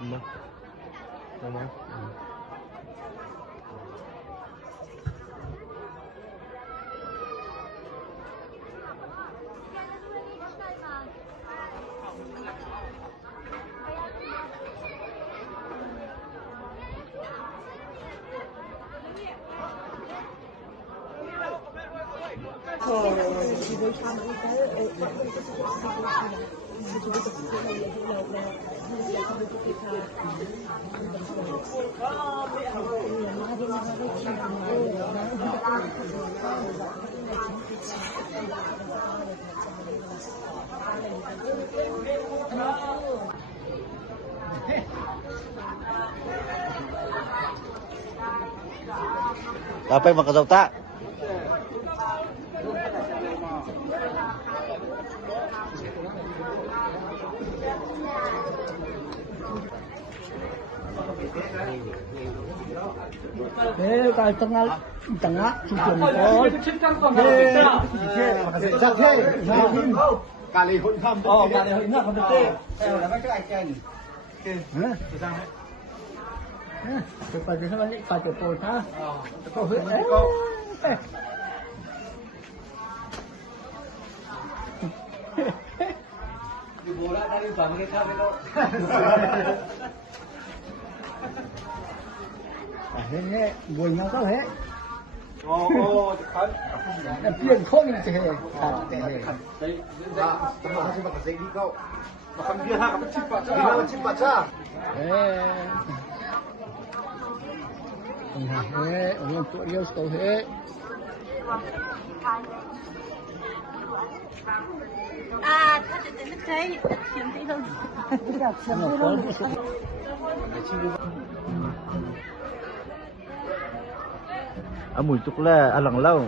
Mama. Mama. Apa yang makasau tak? Kalau tengah Kali hôn thăm. kali ini kan betul. Là mấy cái ikan. Supaya sama ni pakai pota. Di bola dari bang kita itu. Ini buahnya kau he. Oh, kan. Pian kau ni je he. Terima kasih Pak Segi kau. Makan dia ha, kamu cepat cah. Dia cepat cah. Untuk dia kau he. Amun cuk lah alang lau.